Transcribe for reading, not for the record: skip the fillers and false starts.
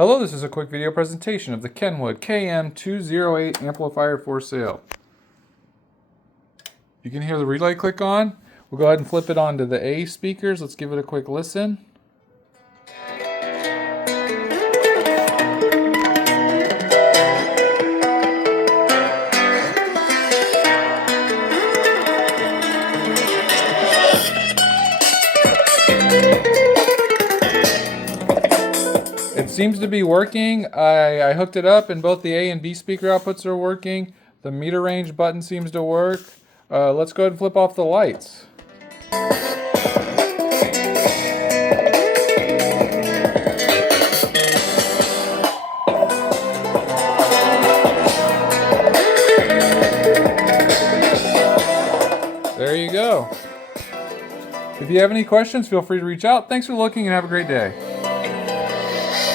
Hello, this is a quick video presentation of the Kenwood KM208 amplifier for sale. You can hear the relay click on. We'll go ahead and flip it onto the A speakers. Let's give it a quick listen. It seems to be working. I hooked it up and both the A and B speaker outputs are working. The meter range button seems to work. Let's go ahead and flip off the lights. There you go. If you have any questions, feel free to reach out. Thanks for looking and have a great day.